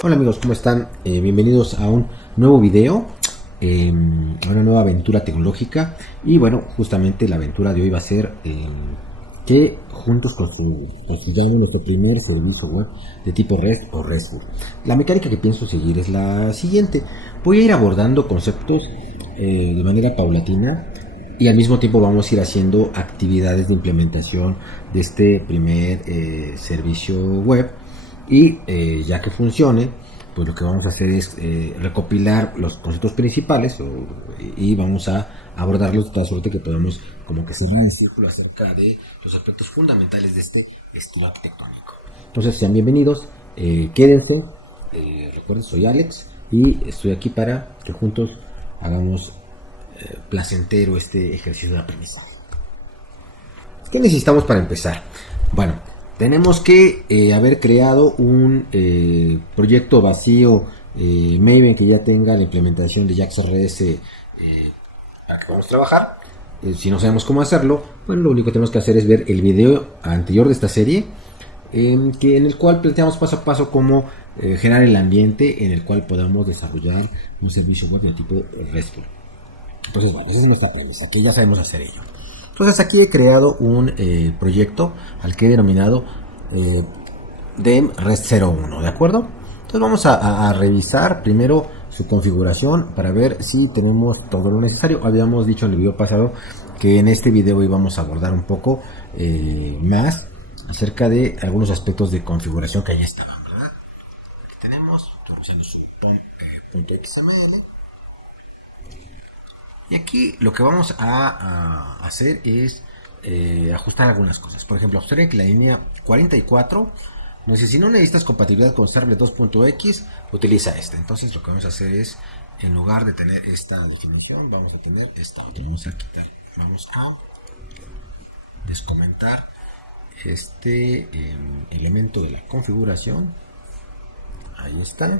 Hola amigos, ¿cómo están? Bienvenidos a un nuevo video, a una nueva aventura tecnológica. Y bueno, justamente la aventura de hoy va a ser que juntos construyamos nuestro primer servicio web de tipo REST o RESTful. La mecánica que pienso seguir es la siguiente: voy a ir abordando conceptos de manera paulatina, y al mismo tiempo vamos a ir haciendo actividades de implementación de este primer servicio web. Y ya que funcione, pues lo que vamos a hacer es recopilar los conceptos principales y vamos a abordarlos de tal suerte que podamos como que cerrar el círculo acerca de los aspectos fundamentales de este estilo arquitectónico. Entonces sean bienvenidos, quédense, recuerden, soy Alex y estoy aquí para que juntos hagamos placentero este ejercicio de aprendizaje. ¿Qué necesitamos para empezar? Bueno, tenemos que haber creado un proyecto vacío Maven que ya tenga la implementación de JAX-RS para que podamos trabajar. Si no sabemos cómo hacerlo, bueno, lo único que tenemos que hacer es ver el video anterior de esta serie, en el cual planteamos paso a paso cómo generar el ambiente en el cual podamos desarrollar un servicio web de tipo RESTful. Entonces, bueno, esa es nuestra premisa, que ya sabemos hacer ello. Entonces aquí he creado un proyecto al que he denominado DEM REST 01, ¿de acuerdo? Entonces vamos a revisar primero su configuración para ver si tenemos todo lo necesario. Habíamos dicho en el video pasado que en este video íbamos a abordar un poco más acerca de algunos aspectos de configuración que ahí estaban, ¿verdad? Aquí tenemos, estamos usando su .xml. Y aquí lo que vamos a hacer es ajustar algunas cosas. Por ejemplo, observen que la línea 44 nos dice: si no necesitas compatibilidad con Servlet 2.x, utiliza esta. Entonces lo que vamos a hacer es, en lugar de tener esta definición, vamos a tener esta. Vamos a quitar, vamos a descomentar este elemento de la configuración. Ahí está.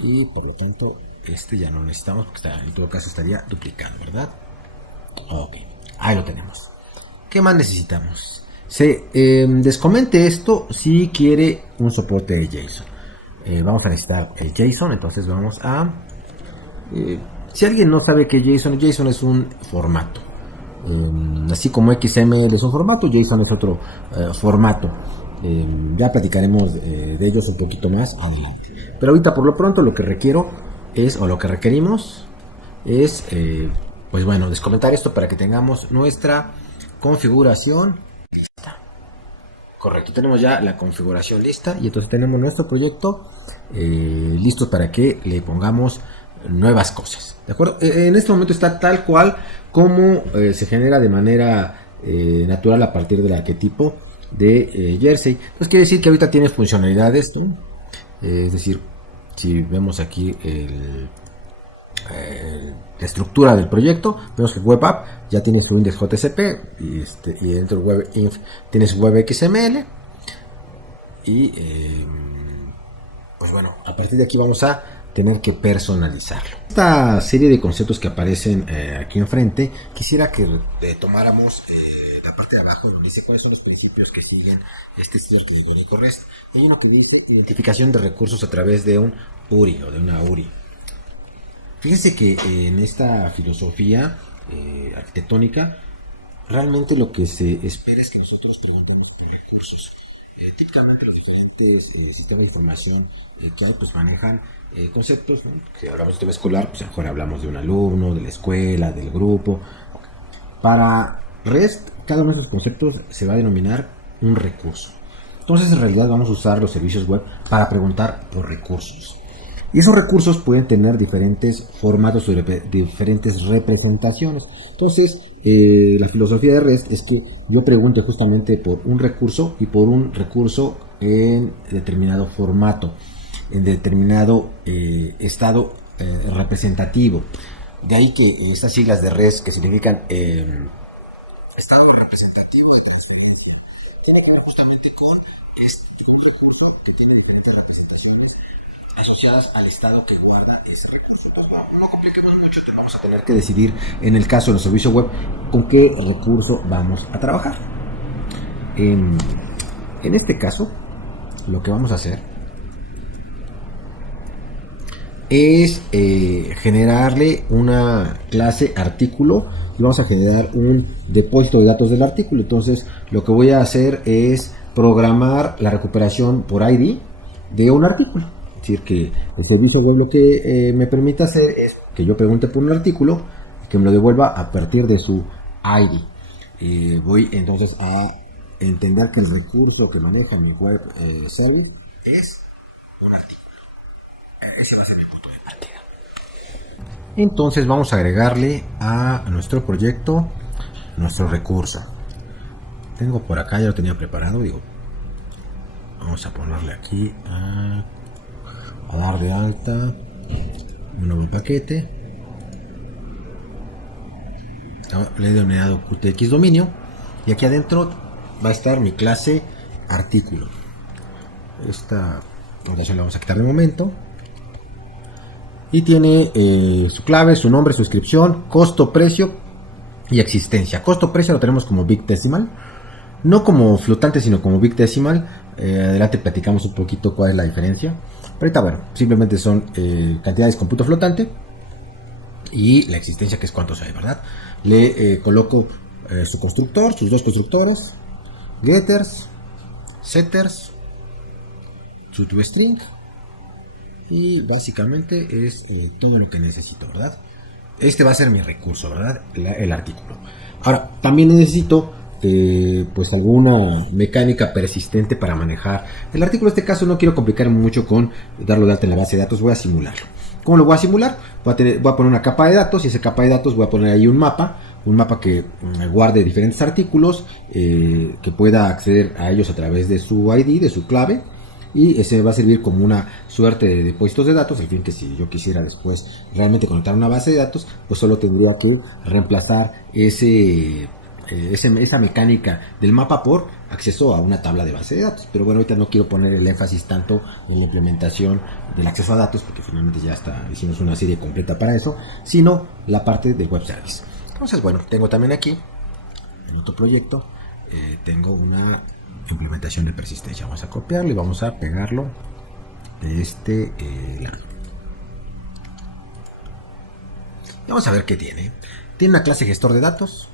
Y por lo tanto este ya no necesitamos, porque en todo caso estaría duplicado, ¿verdad? Ok, ahí lo tenemos. ¿Qué más necesitamos? Se descomente esto si quiere un soporte de JSON. Vamos a necesitar el JSON. Entonces vamos a si alguien no sabe qué es JSON es un formato, así como XML es un formato, JSON es otro formato. Ya platicaremos de ellos un poquito más adelante, pero ahorita por lo pronto lo que requerimos es pues bueno, descomentar esto para que tengamos nuestra configuración lista. Correcto, tenemos ya la configuración lista y entonces tenemos nuestro proyecto listo para que le pongamos nuevas cosas, ¿de acuerdo? En este momento está tal cual como se genera de manera natural a partir del arquetipo de Jersey. Entonces quiere decir que ahorita tiene funcionalidades, ¿no? Es decir, si vemos aquí la estructura del proyecto, vemos que Web App ya tiene su index JSP y dentro de Web Inf tiene su Web XML y pues bueno, a partir de aquí vamos a tener que personalizarlo. Esta serie de conceptos que aparecen aquí enfrente, quisiera que tomáramos la parte de abajo donde dice cuáles son los principios que siguen este estilo arquitectónico REST. Hay uno que dice identificación de recursos a través de un URI o de una URI. Fíjense que en esta filosofía arquitectónica realmente lo que se espera es que nosotros preguntemos de recursos. Típicamente los diferentes sistemas de información que hay pues manejan conceptos, ¿no? Si hablamos de sistema escolar, pues a lo mejor hablamos de un alumno, de la escuela, del grupo. Para REST, cada uno de esos conceptos se va a denominar un recurso. Entonces en realidad vamos a usar los servicios web para preguntar por recursos. Y esos recursos pueden tener diferentes formatos o diferentes representaciones. Entonces, la filosofía de REST es que yo pregunte justamente por un recurso y por un recurso en determinado formato, en determinado estado representativo. De ahí que estas siglas de REST, que significan estados representativos, tiene que ver justamente con un recurso que tiene diferentes representaciones asociadas al estado que guarda ese recurso. No compliquemos mucho, vamos a tener que decidir en el caso del servicio web con qué recurso vamos a trabajar. En este caso, lo que vamos a hacer es generarle una clase artículo y vamos a generar un depósito de datos del artículo. Entonces lo que voy a hacer es programar la recuperación por ID de un artículo. Es decir, que el servicio web lo que me permite hacer es que yo pregunte por un artículo y que me lo devuelva a partir de su ID. Voy entonces a entender que el recurso que maneja mi web service es un artículo. Ese va a ser mi punto de partida. Entonces vamos a agregarle a nuestro proyecto nuestro recurso. Tengo por acá, ya lo tenía preparado, digo, vamos a ponerle aquí a dar de alta un nuevo paquete. Le he denominado QTX dominio y aquí adentro va a estar mi clase artículo. Esta notación la vamos a quitar de momento. Y tiene su clave, su nombre, su inscripción, costo, precio y existencia. Costo, precio lo tenemos como Big Decimal, no como flotante, sino como Big Decimal. Adelante platicamos un poquito cuál es la diferencia. Pero ahorita, bueno, simplemente son cantidades con punto flotante y la existencia, que es cuántos hay, ¿verdad? Le coloco su constructor, sus dos constructores, getters, setters, su toString. Y básicamente es todo lo que necesito, ¿verdad? Este va a ser mi recurso, ¿verdad? El artículo. Ahora, también necesito pues alguna mecánica persistente para manejar el artículo. En este caso no quiero complicarme mucho con darlo de alta en la base de datos. Voy a simularlo. ¿Cómo lo voy a simular? Voy a poner una capa de datos y esa capa de datos voy a poner ahí un mapa que guarde diferentes artículos, que pueda acceder a ellos a través de su ID, de su clave. Y ese va a servir como una suerte de depósitos de datos, al fin que si yo quisiera después realmente conectar una base de datos, pues solo tendría que reemplazar esa mecánica del mapa por acceso a una tabla de base de datos. Pero bueno, ahorita no quiero poner el énfasis tanto en la implementación del acceso a datos, porque finalmente ya hicimos una serie completa para eso, sino la parte del web service. Entonces, bueno, tengo también aquí, en otro proyecto, tengo una implementación de persistencia. Vamos a copiarlo y vamos a pegarlo de este lado. Vamos a ver qué tiene. Tiene una clase gestor de datos.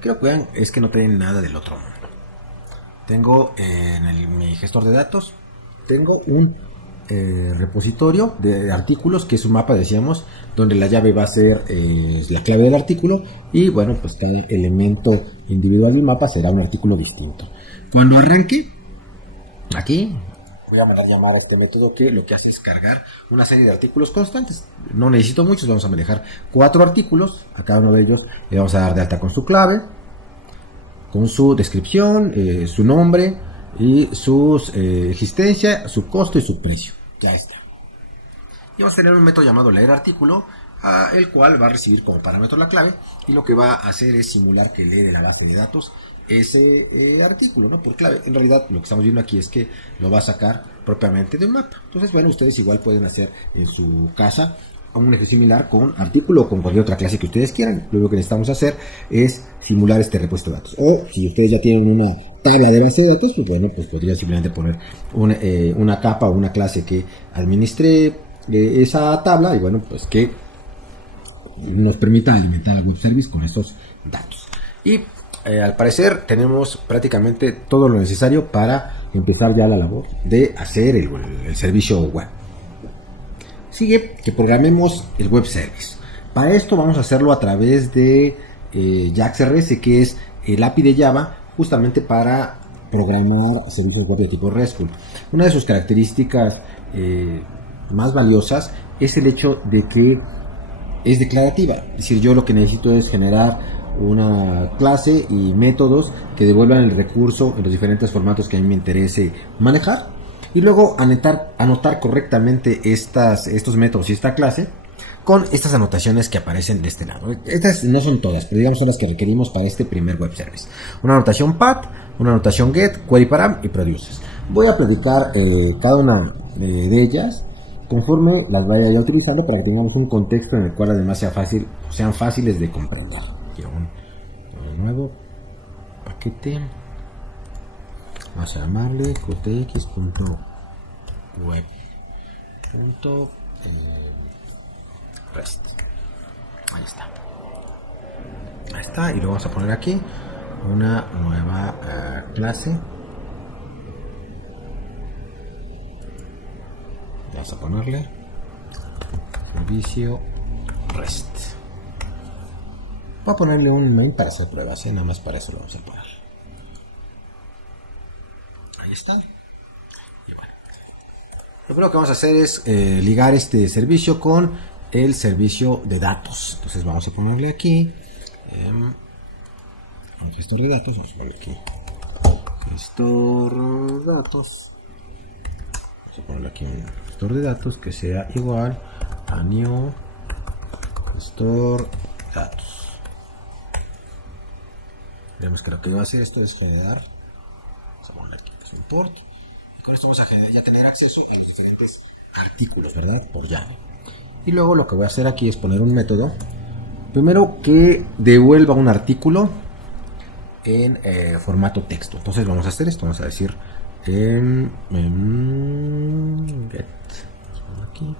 Creo que vean, es que no tiene nada del otro mundo. Tengo mi gestor de datos, tengo un repositorio de artículos, que es un mapa, decíamos, donde la llave va a ser la clave del artículo, y bueno, pues cada elemento individual del mapa será un artículo distinto. Cuando arranque, aquí voy a mandar llamar a este método que lo que hace es cargar una serie de artículos constantes. No necesito muchos, vamos a manejar 4 artículos. A cada uno de ellos le vamos a dar de alta con su clave, con su descripción, su nombre y su existencia, su costo y su precio. Ya está. Y vamos a tener un método llamado leerArtículo, el cual va a recibir como parámetro la clave, y lo que va a hacer es simular que lee de la base de datos ese artículo, ¿no? Por clave. En realidad lo que estamos viendo aquí es que lo va a sacar propiamente de un mapa. Entonces, bueno, ustedes igual pueden hacer en su casa un ejercicio similar con artículo o con cualquier otra clase que ustedes quieran. Lo único que necesitamos hacer es simular este repuesto de datos. O si ustedes ya tienen una tabla de base de datos, pues bueno, pues podría simplemente poner una capa o una clase que administre esa tabla, y bueno, pues que nos permita alimentar al web service con estos datos. Y al parecer tenemos prácticamente todo lo necesario para empezar ya la labor de hacer el servicio web. Sigue que programemos el web service. Para esto vamos a hacerlo a través de JAX-RS, que es el API de Java justamente para programar servicios web de tipo RESTful. Una de sus características más valiosas es el hecho de que es declarativa. Es decir, yo lo que necesito es generar una clase y métodos que devuelvan el recurso en los diferentes formatos que a mí me interese manejar, y luego anotar correctamente estos métodos y esta clase con estas anotaciones que aparecen de este lado. Estas no son todas, pero digamos son las que requerimos para este primer web service. Una anotación path, una anotación get, query param y produces. Voy a platicar cada una de ellas conforme las vaya ya utilizando, para que tengamos un contexto en el cual además sean fáciles de comprender. Quiero un nuevo paquete. Vamos a llamarle qtx.web. REST. Ahí está. Ahí está. Y lo vamos a poner aquí una nueva clase. Vamos a ponerle servicio REST. Voy a ponerle un main para hacer pruebas, nada más para eso lo vamos a poner. Ahí está. Y bueno, lo primero que vamos a hacer es ligar este servicio con el servicio de datos. Entonces vamos a ponerle aquí un gestor de datos. Vamos a ponerle aquí gestor datos. Vamos a ponerle aquí un gestor de datos que sea igual a new gestor datos. Vemos que lo que va a hacer esto es generar. Vamos a ponerle aquí un port. Y con esto vamos a ya tener acceso a los diferentes artículos, ¿verdad? Por llave. Y luego lo que voy a hacer aquí es poner un método. Primero que devuelva un artículo en formato texto. Entonces vamos a hacer esto. Vamos a decir get. Aquí.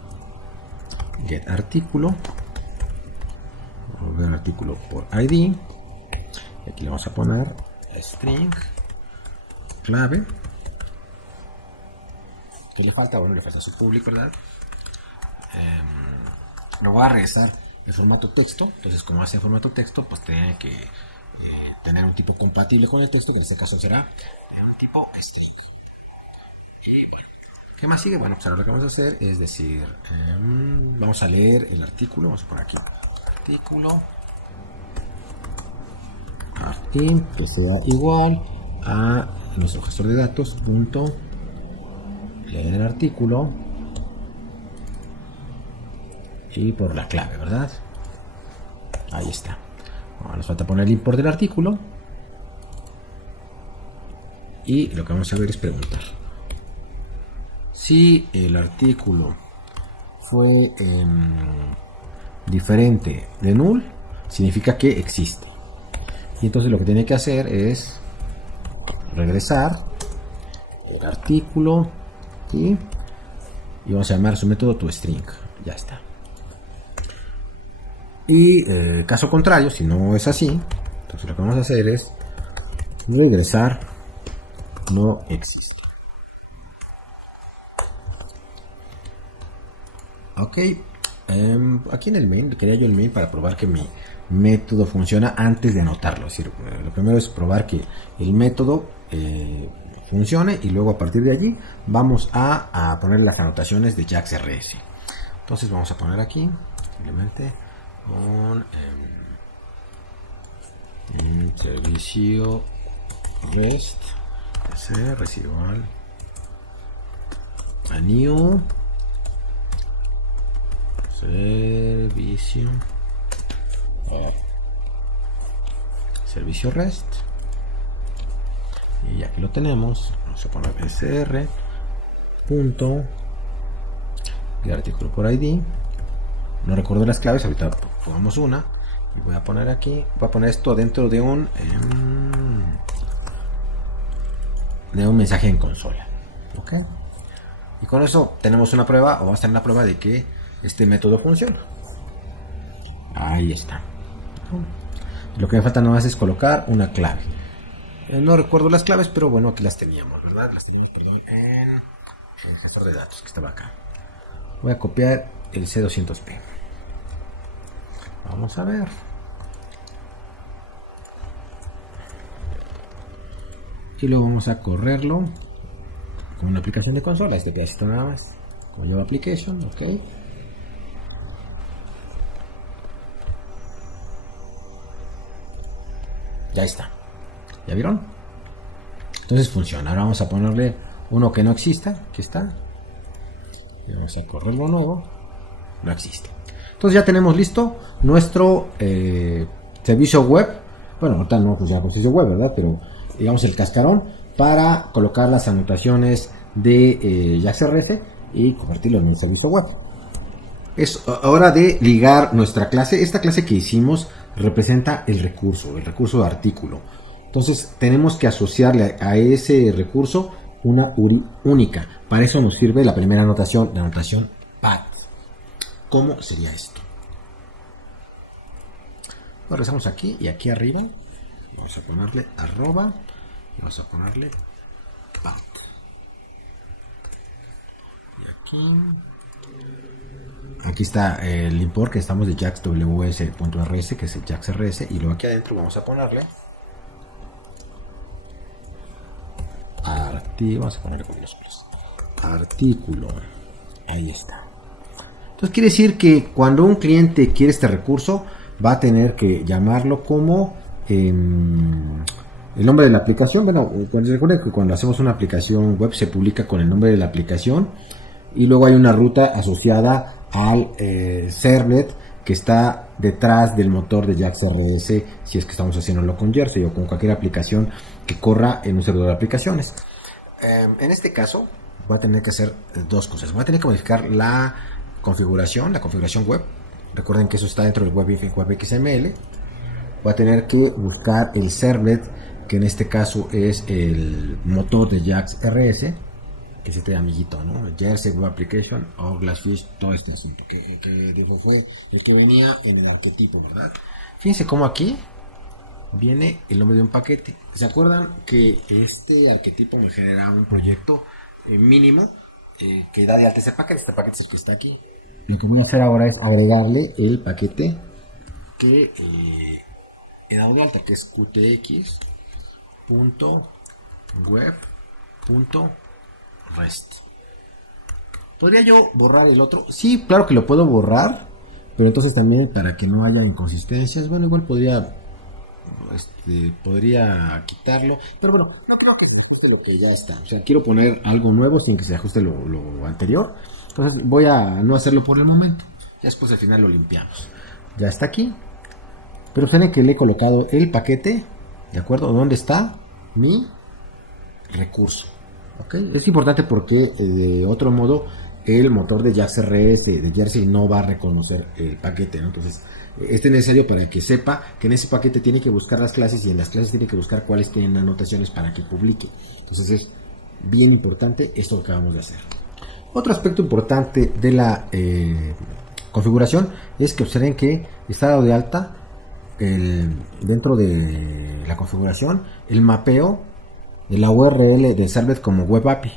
Get artículo. Devolver artículo por ID. Y aquí le vamos a poner string clave. ¿Qué le falta? Bueno, le falta su public, ¿verdad? Lo voy a regresar en formato texto. Entonces, como hace en formato texto, pues tiene que tener un tipo compatible con el texto, que en este caso será un tipo string. Y bueno, ¿qué más sigue? Bueno, pues ahora lo que vamos a hacer es decir, vamos a leer el artículo. Vamos a poner aquí artículo. Que sea igual a nuestro gestor de datos punto leer el artículo y por la clave, ¿verdad? Ahí está. Ahora nos falta poner el import del artículo y lo que vamos a ver es preguntar si el artículo fue diferente de null, significa que existe. Y entonces lo que tiene que hacer es regresar el artículo y vamos a llamar a su método toString. Ya está. Y caso contrario, si no es así, entonces lo que vamos a hacer es regresar no existe. Ok. Aquí en el main, quería yo el main para probar que mi método funciona antes de anotarlo. Es decir, lo primero es probar que el método funcione y luego a partir de allí vamos a poner las anotaciones de JAX-RS. Entonces vamos a poner aquí simplemente un servicio REST igual a new servicio REST, y aquí lo tenemos. Vamos a poner sr punto el artículo por ID. No recuerdo las claves, ahorita pongamos una y voy a poner aquí, voy a poner esto dentro de un mensaje en consola. Ok, y con eso tenemos una prueba, o vamos a tener una prueba de que este método funciona. Ahí está. Lo que me falta nada más es colocar una clave. No recuerdo las claves, pero bueno, aquí las teníamos, ¿verdad? Las teníamos, perdón, en el gestor de datos que estaba acá. Voy a copiar el C200P. Vamos a ver. Y luego vamos a correrlo con una aplicación de consola. Este pedacito nada más. Como Java Application, ok. Ya está. ¿Ya vieron? Entonces funciona. Ahora vamos a ponerle uno que no exista. Aquí está. Y vamos a correrlo nuevo. No existe. Entonces ya tenemos listo nuestro servicio web. Bueno, ahorita no pues ya servicio web, ¿verdad? Pero digamos el cascarón para colocar las anotaciones de JAX-RS y convertirlo en un servicio web. Es hora de ligar nuestra clase. Esta clase que hicimos representa el recurso de artículo. Entonces tenemos que asociarle a ese recurso una URI única. Para eso nos sirve la primera anotación, la anotación path. ¿Cómo sería esto? Lo regresamos aquí y aquí arriba vamos a ponerle arroba y vamos a ponerle path. Y aquí está el import que estamos de jaxws.rs, que es el jaxrs, y luego aquí adentro vamos a ponerle vamos a ponerle con minúsculas, artículo. Ahí está. Entonces quiere decir que cuando un cliente quiere este recurso va a tener que llamarlo como el nombre de la aplicación. Bueno, recuerden que cuando hacemos una aplicación web se publica con el nombre de la aplicación y luego hay una ruta asociada al servlet que está detrás del motor de JaxRS, si es que estamos haciéndolo con Jersey o con cualquier aplicación que corra en un servidor de aplicaciones. En este caso voy a tener que hacer dos cosas. Voy a tener que modificar la configuración web. Recuerden que eso está dentro del WebXML. Voy a tener que buscar el servlet, que en este caso es el motor de JaxRS, que es este amiguito, ¿no? Jersey Web Application o Glassfish, todo este asunto que fue el que venía en el arquetipo, ¿verdad? Fíjense cómo aquí viene el nombre de un paquete. ¿Se acuerdan que este arquetipo me genera un proyecto mínimo que da de alta ese paquete? Este paquete es el que está aquí. Lo que voy a hacer ahora es agregarle el paquete que he dado de alta, que es qtx.web.rest. ¿Podría yo borrar el otro? Sí, claro que lo puedo borrar, pero entonces también para que no haya inconsistencias, bueno, igual podría quitarlo, pero bueno, no creo que esto es lo que ya está. O sea, quiero poner algo nuevo sin que se ajuste lo anterior. Entonces voy a no hacerlo por el momento. Ya después al final lo limpiamos. Ya está aquí. Pero saben que le he colocado el paquete, ¿de acuerdo? ¿Dónde está mi recurso? ¿Ok? Es importante porque de otro modo el motor de JaxRS de Jersey no va a reconocer el paquete, ¿no? Entonces es necesario para que sepa que en ese paquete tiene que buscar las clases y en las clases tiene que buscar cuáles tienen anotaciones para que publique. Entonces es bien importante esto que acabamos de hacer. Otro aspecto importante de la configuración es que observen que está dado de alta dentro de la configuración el mapeo de la URL del servlet como web API.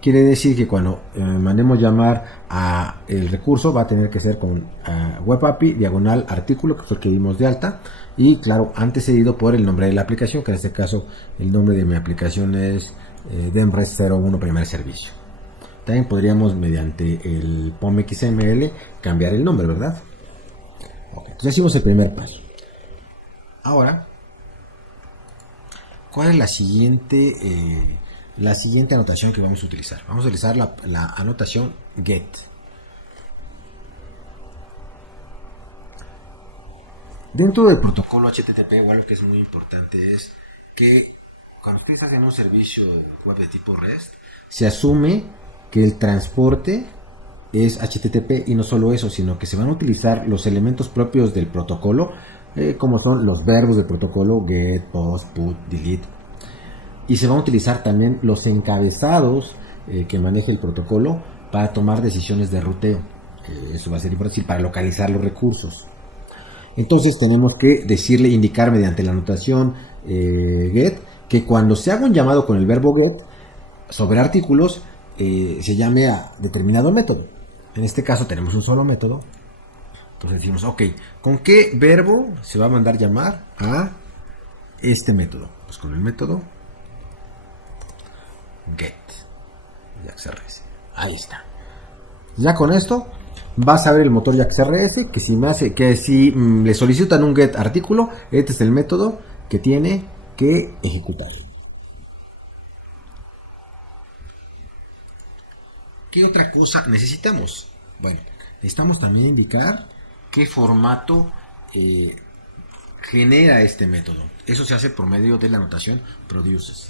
Quiere decir que cuando mandemos llamar a el recurso va a tener que ser con web API diagonal artículo, que es el que dimos de alta, y claro, antecedido por el nombre de la aplicación, que en este caso el nombre de mi aplicación es Demrest 01 primer servicio. También podríamos mediante el POM XML cambiar el nombre, ¿verdad? Okay, entonces hicimos el primer paso. Ahora, ¿cuál es la siguiente anotación que vamos a utilizar? Vamos a utilizar la anotación get. Dentro del protocolo HTTP, igual lo que es muy importante es que cuando ustedes hacen un servicio web de tipo REST, se asume que el transporte es HTTP y no solo eso, sino que se van a utilizar los elementos propios del protocolo, como son los verbos del protocolo, get, post, put, delete, y se van a utilizar también los encabezados que maneja el protocolo para tomar decisiones de ruteo. Eso va a ser importante para localizar los recursos. Entonces tenemos que indicar mediante la anotación get, que cuando se haga un llamado con el verbo get sobre artículos, se llame a determinado método. En este caso tenemos un solo método. Entonces decimos, ok, ¿con qué verbo se va a mandar llamar a este método? Pues con el método get. JaxRS. Ahí está. Ya con esto vas a ver el motor JaxRS que si le solicitan un get artículo, este es el método que tiene que ejecutar. ¿Qué otra cosa necesitamos? Bueno, necesitamos también indicar qué formato genera este método. Eso se hace por medio de la anotación produces.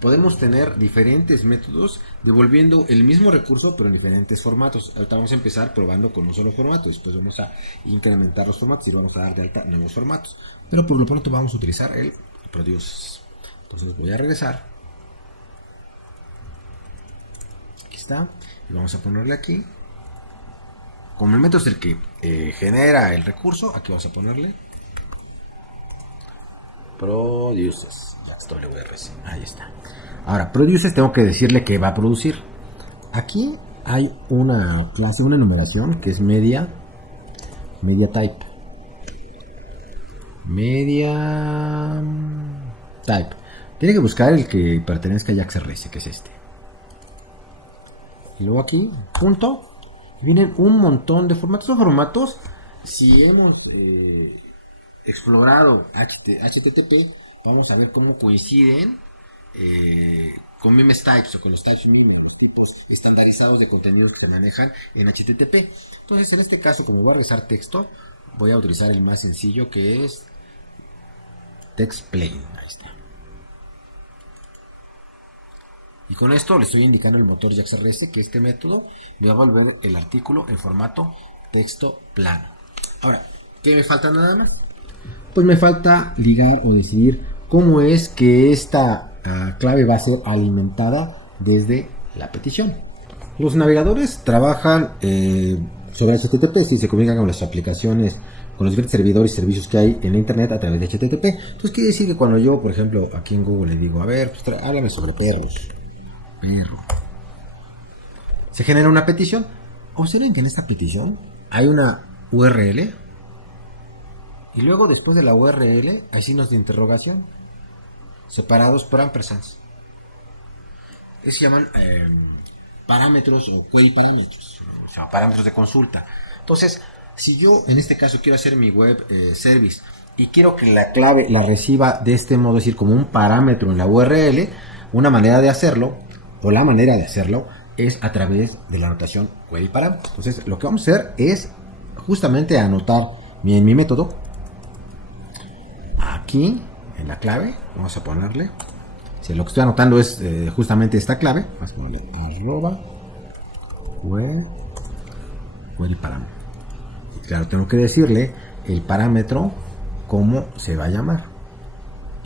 Podemos tener diferentes métodos devolviendo el mismo recurso pero en diferentes formatos. Ahorita vamos a empezar probando con un solo formato, después vamos a incrementar los formatos y vamos a dar de alta nuevos formatos. Pero por lo pronto vamos a utilizar el produces. Entonces voy a regresar. Aquí está. Y vamos a ponerle aquí. Como el método es el que genera el recurso, aquí vamos a ponerle produces. WRC. Ahí está. Ahora, produces tengo que decirle que va a producir. Aquí hay una clase, una enumeración que es media type. Media type. Tiene que buscar el que pertenezca a JAX-RS, que es este. Y luego aquí, punto. Vienen un montón de formatos. Estos formatos, si hemos explorado HTTP, vamos a ver cómo coinciden con memes types o con los types meme, los tipos estandarizados de contenidos que se manejan en HTTP. Entonces, en este caso, como voy a regresar texto, voy a utilizar el más sencillo, que es TextPlain. Ahí está. Y con esto le estoy indicando el motor JAX-RS que este método me va a volver el artículo en formato texto plano. Ahora, ¿qué me falta nada más? Pues me falta ligar o decidir cómo es que esta clave va a ser alimentada desde la petición. Los navegadores trabajan sobre HTTP si se comunican con las aplicaciones, con los diferentes servidores y servicios que hay en Internet a través de HTTP. Entonces quiere decir que cuando yo, por ejemplo, aquí en Google le digo, a ver, pues, háblame sobre perros. Se genera una petición. Observen que en esta petición hay una URL y luego después de la URL hay signos de interrogación separados por ampersands. Se llaman parámetros o query parámetros, o sea, parámetros de consulta. Entonces, si yo en este caso quiero hacer mi web service y quiero que la clave la reciba de este modo, es decir, como un parámetro en la URL, una manera de hacerlo o la manera de hacerlo es a través de la anotación query parámetro. Entonces, lo que vamos a hacer es justamente anotar en mi método aquí en la clave. Vamos a ponerle, si lo que estoy anotando es justamente esta clave, vamos a ponerle arroba query parámetro. Y claro, tengo que decirle el parámetro cómo se va a llamar.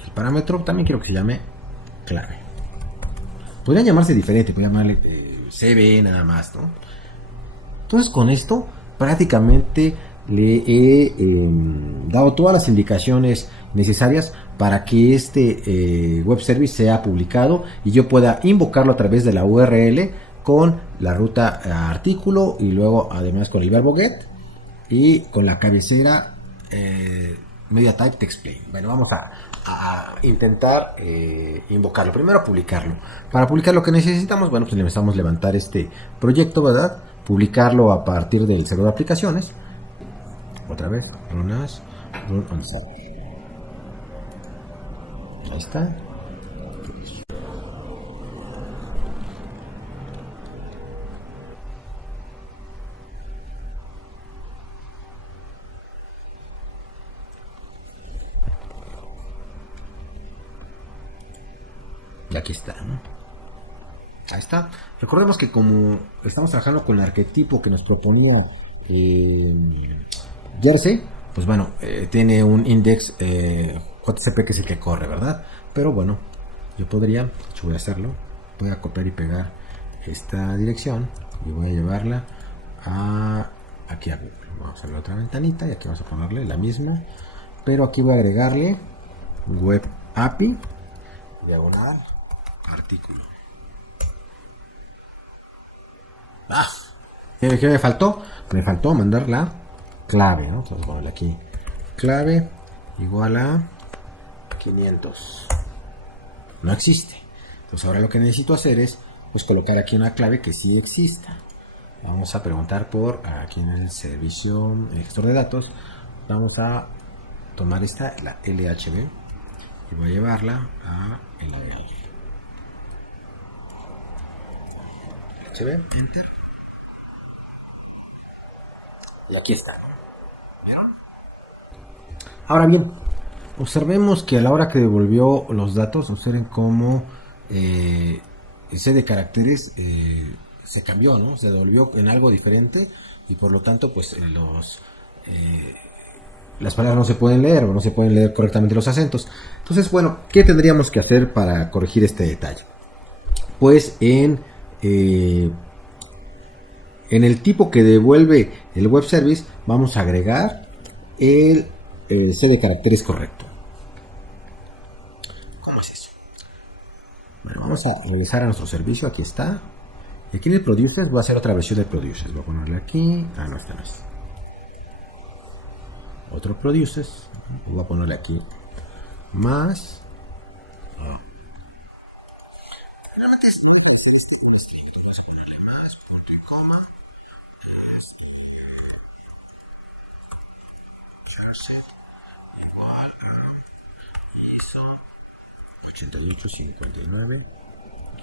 El parámetro también quiero que se llame clave. Podrían llamarse diferente, podrían llamarle CB nada más, ¿no? Entonces con esto prácticamente le he dado todas las indicaciones necesarias para que este web service sea publicado y yo pueda invocarlo a través de la URL con la ruta artículo y luego además con el verbo get y con la cabecera media type TextPlain. Bueno, vamos a intentar invocarlo. Primero publicarlo. Para publicar lo que necesitamos, bueno, pues necesitamos levantar este proyecto, ¿verdad? Publicarlo a partir del servidor de aplicaciones. Otra vez, run on server. Ahí está. Y aquí está, ¿no? Ahí está. Recordemos que como estamos trabajando con el arquetipo que nos proponía Jersey, pues bueno, tiene un index JCP que es el que corre, ¿verdad? Pero bueno, yo podría, yo voy a hacerlo, voy a copiar y pegar esta dirección y voy a llevarla aquí a Google. Vamos a hacerle otra ventanita y aquí vamos a ponerle la misma, pero aquí voy a agregarle web API diagonal artículo. ¿Qué me faltó? Me faltó mandar la clave, ¿no? Entonces ponerle aquí clave igual a 500. No existe. Entonces ahora lo que necesito hacer es pues colocar aquí una clave que sí exista. Vamos a preguntar por aquí en el servicio, el gestor de datos. Vamos a tomar esta, la LHB, y voy a llevarla a el agregador. LHB, enter. Y aquí está. ¿Vieron? Ahora bien, observemos que a la hora que devolvió los datos, observen cómo el set de caracteres se cambió, ¿no? Se devolvió en algo diferente y por lo tanto pues las palabras no se pueden leer o no se pueden leer correctamente los acentos. Entonces, bueno, ¿qué tendríamos que hacer para corregir este detalle? Pues en el tipo que devuelve el web service vamos a agregar el C de caracteres correcto. ¿Cómo es eso? Bueno, vamos a regresar a nuestro servicio, aquí está. Y aquí en el Producers voy a hacer otra versión del Producers. Voy a ponerle aquí. Ah, no, esta no es. Otro Producers. Voy a ponerle aquí más. Realmente es. Vamos a ponerle más, punto y coma.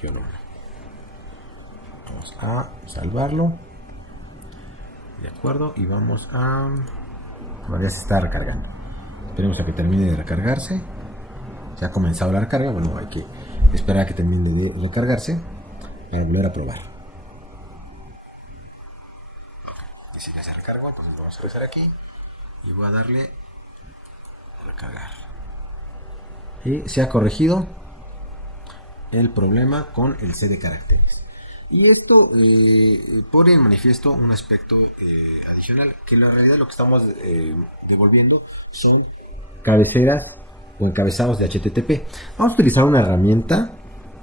8859-1. Vamos a salvarlo. De acuerdo. Y vamos a... Bueno, ya se está recargando. Esperemos a que termine de recargarse. Se ha comenzado la recarga. Bueno, hay que esperar a que termine de recargarse para volver a probar. Y si ya se recargó, entonces vamos a regresar aquí y voy a darle a recargar. Y se ha corregido el problema con el C de caracteres. Y esto pone en manifiesto un aspecto adicional, que en la realidad lo que estamos devolviendo son cabeceras o encabezados de HTTP. Vamos a utilizar una herramienta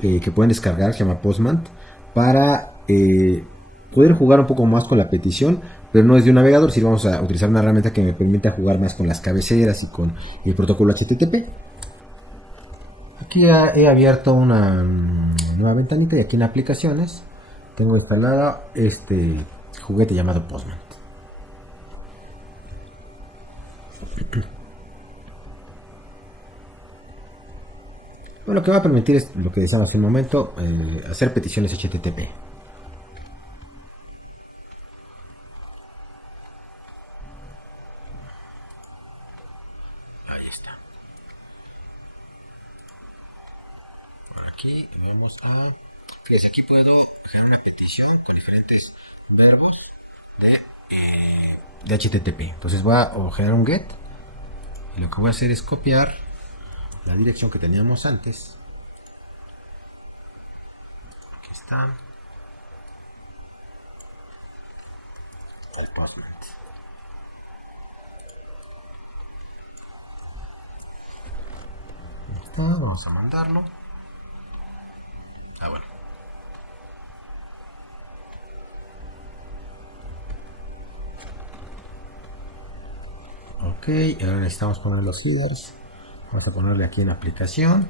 que pueden descargar, se llama Postman, para poder jugar un poco más con la petición, pero no desde un navegador, sino vamos a utilizar una herramienta que me permita jugar más con las cabeceras y con el protocolo HTTP. Aquí ya he abierto una nueva ventanita y aquí en aplicaciones tengo instalada este juguete llamado Postman. Bueno, lo que va a permitir es lo que decíamos hace un momento, hacer peticiones HTTP. Ahí está. Aquí vemos a... Fíjense, aquí puedo generar una petición con diferentes verbos de HTTP. Entonces voy a generar un get y lo que voy a hacer es copiar la dirección que teníamos antes. Aquí está. El Postman. Ahí está, vamos a mandarlo. Ah, bueno. Ok, ahora necesitamos poner los headers. Vamos a ponerle aquí en aplicación.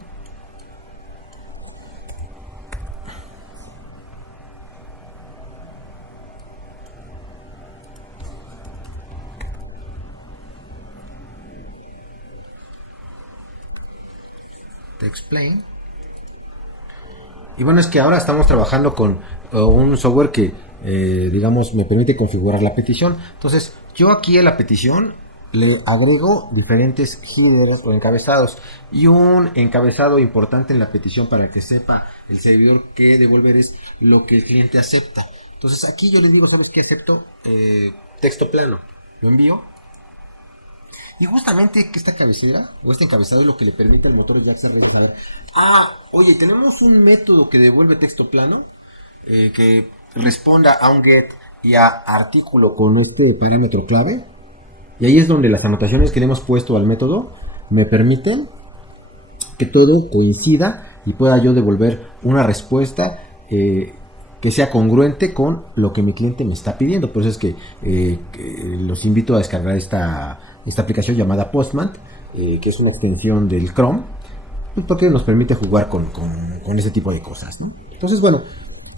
Te explain. Y bueno, es que ahora estamos trabajando con un software que, digamos, me permite configurar la petición. Entonces, yo aquí a la petición le agrego diferentes headers o encabezados. Y un encabezado importante en la petición para que sepa el servidor que devolver es lo que el cliente acepta. Entonces, aquí yo les digo, ¿sabes qué? Acepto texto plano. Lo envío. Y justamente que esta cabecera o este encabezado es lo que le permite al motor JAX-RS saber, oye, tenemos un método que devuelve texto plano que responda a un get y a artículo con este parámetro clave. Y ahí es donde las anotaciones que le hemos puesto al método me permiten que todo coincida y pueda yo devolver una respuesta que sea congruente con lo que mi cliente me está pidiendo. Por eso es que los invito a descargar esta aplicación llamada Postman, que es una extensión del Chrome, porque nos permite jugar con ese tipo de cosas, ¿no? Entonces, bueno,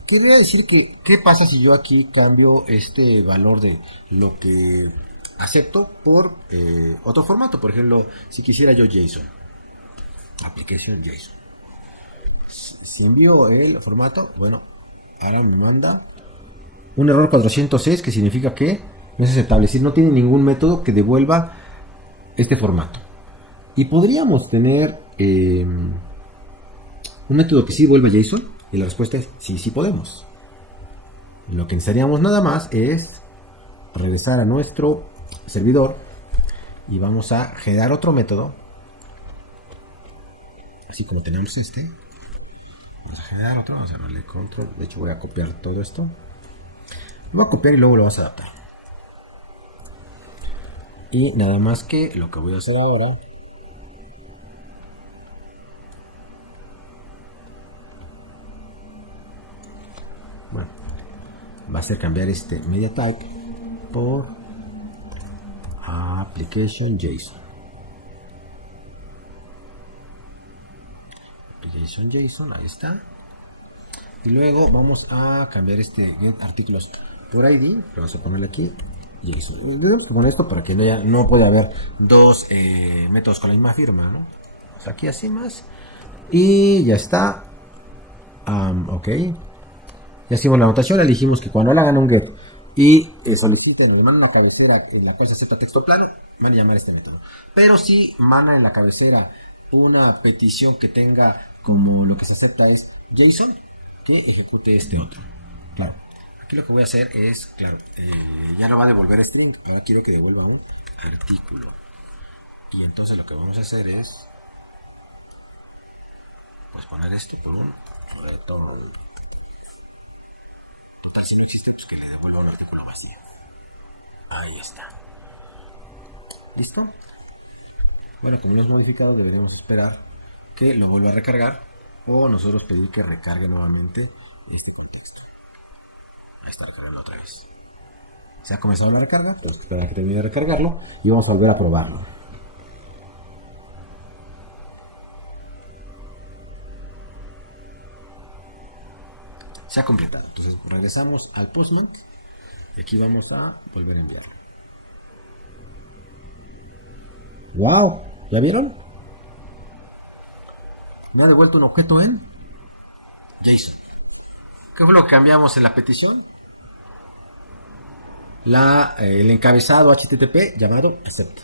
quería decir que, ¿qué pasa si yo aquí cambio este valor de lo que acepto por otro formato? Por ejemplo, si quisiera yo JSON, aplicación JSON. Si envío el formato, bueno, ahora me manda un error 406, que significa que no es aceptable, es decir, no tiene ningún método que devuelva este formato. Y podríamos tener un método que sí devuelve JSON, y la respuesta es sí, sí podemos. Lo que necesitaríamos nada más es regresar a nuestro servidor y vamos a generar otro método, así como tenemos este. Vamos a generar otro, vamos a darle control. De hecho voy a copiar todo esto, lo voy a copiar y luego lo vamos a adaptar. Y nada más que lo que voy a hacer ahora, bueno, va a ser cambiar este media type por application JSON. Application JSON, ahí está. Y luego vamos a cambiar este get artículos por ID, lo vamos a ponerle aquí JSON. Con esto para que no puede haber dos métodos con la misma firma, ¿no? Aquí así más. Y ya está. Ok. Ya hicimos la anotación, elegimos que cuando le hagan un get y soliciten en la cabecera en la caja acepta texto plano, van a llamar este método. Pero si manda en la cabecera una petición que tenga como lo que se acepta es JSON, que ejecute este otro. Claro. Aquí lo que voy a hacer es, claro, ya no va a devolver string, ahora quiero que devuelva un artículo. Y entonces lo que vamos a hacer es, pues poner esto por un retorno. Total, si no existe, pues que le devuelva un artículo vacío. Ahí está. ¿Listo? Bueno, como no es modificado, deberíamos esperar que lo vuelva a recargar o nosotros pedir que recargue nuevamente este contexto. Ahí está recargando otra vez. Se ha comenzado la recarga, tenemos que esperar a que termine de recargarlo y vamos a volver a probarlo. Se ha completado, entonces regresamos al Postman y aquí vamos a volver a enviarlo. ¡Wow! ¿Ya vieron? Me ha devuelto un objeto en JSON. ¿Qué fue lo que cambiamos en la petición? El encabezado HTTP llamado accept.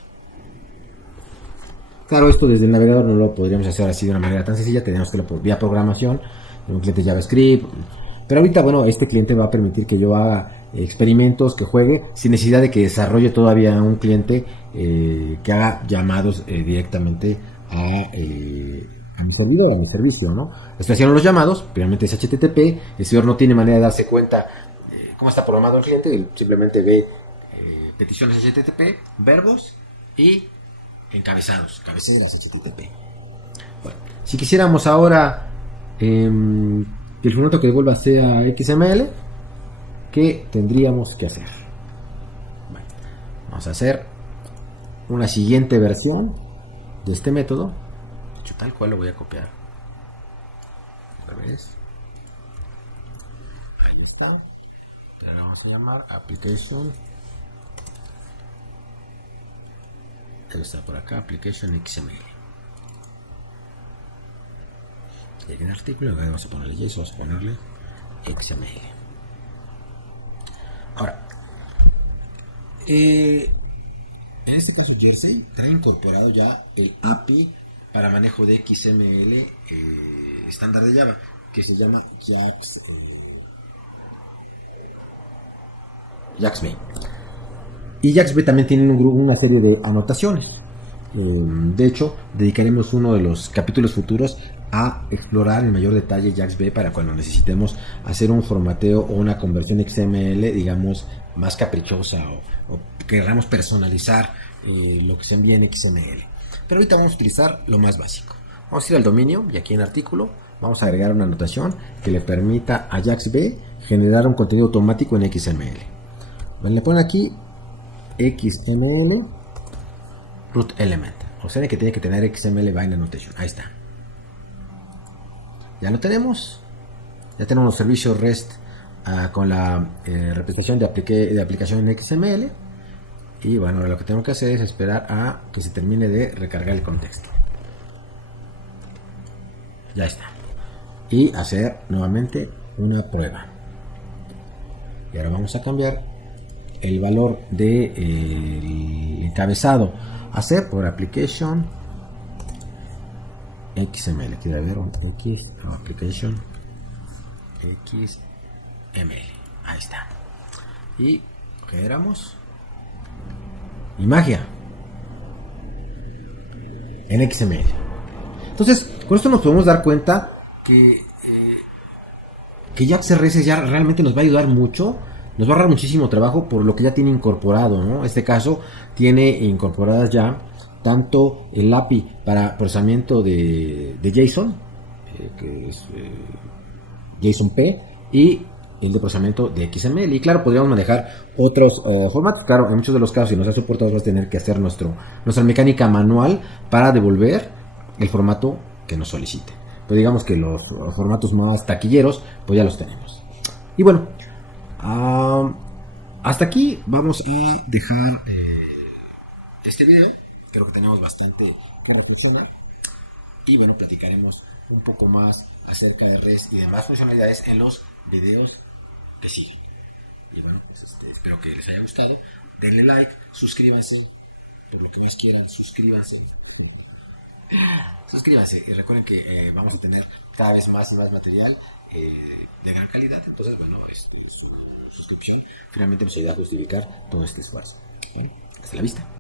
Claro, esto desde el navegador no lo podríamos hacer así de una manera tan sencilla, tenemos que hacerlo vía programación, en un cliente JavaScript. Pero ahorita, bueno, este cliente va a permitir que yo haga experimentos, que juegue, sin necesidad de que desarrolle todavía un cliente que haga llamados directamente a mi servidor, a mi servicio, ¿no? Estoy haciendo los llamados, primeramente es HTTP, el servidor no tiene manera de darse cuenta cómo está programado el cliente, él simplemente ve peticiones HTTP, verbos y encabezados, cabeceras HTTP. Bueno, si quisiéramos ahora que el formato que devuelva sea XML, ¿qué tendríamos que hacer? Bueno, vamos a hacer una siguiente versión de este método. De hecho, tal cual lo voy a copiar. Otra vez. Ahí está. Ahora vamos a llamar application. Ahí está por acá, application XML. Y aquí en el artículo vamos a ponerle JSON, vamos a ponerle XML. Ahora, en este caso Jersey trae incorporado ya el API para manejo de XML estándar de Java, que se llama JAXB. Y JAXB también tiene una serie de anotaciones. De hecho, dedicaremos uno de los capítulos futuros a explorar en mayor detalle JAXB para cuando necesitemos hacer un formateo o una conversión XML, digamos, más caprichosa o queramos personalizar lo que se envía en XML. Pero ahorita vamos a utilizar lo más básico. Vamos a ir al dominio y aquí en artículo vamos a agregar una anotación que le permita a JAXB generar un contenido automático en XML. Le ponen aquí XML root element, o sea que tiene que tener XML bind annotation. Ahí está, ya lo tenemos. Ya tenemos los servicios REST con la representación de aplicación en XML. Y bueno, ahora lo que tengo que hacer es esperar a que se termine de recargar el contexto. Ya está, y hacer nuevamente una prueba. Y ahora vamos a cambiar el valor de encabezado hacer por application XML. Quiero ver un application XML. Ahí está. Y generamos y magia. en XML. Entonces, con esto nos podemos dar cuenta que ya CSS ya realmente nos va a ayudar mucho, nos va a ahorrar muchísimo trabajo por lo que ya tiene incorporado, ¿no? En este caso tiene incorporadas ya tanto el API para procesamiento de JSON, que es JSON-P, y el de procesamiento de XML. Y claro, podríamos manejar otros formatos. Claro, en muchos de los casos, si nos ha soportado, vamos a tener que hacer nuestra mecánica manual para devolver el formato que nos solicite. Pero digamos que los formatos más taquilleros, pues ya los tenemos. Y bueno, hasta aquí vamos a dejar este video. Creo que tenemos bastante que reflexionar. Y bueno, platicaremos un poco más acerca de REST y demás funcionalidades en los videos que siguen. Y bueno, pues espero que les haya gustado. Denle like, suscríbanse, por lo que más quieran, suscríbanse. Suscríbanse y recuerden que vamos a tener cada vez más y más material de gran calidad. Entonces, bueno, su suscripción finalmente nos ayuda a justificar todo este esfuerzo. Hasta la vista.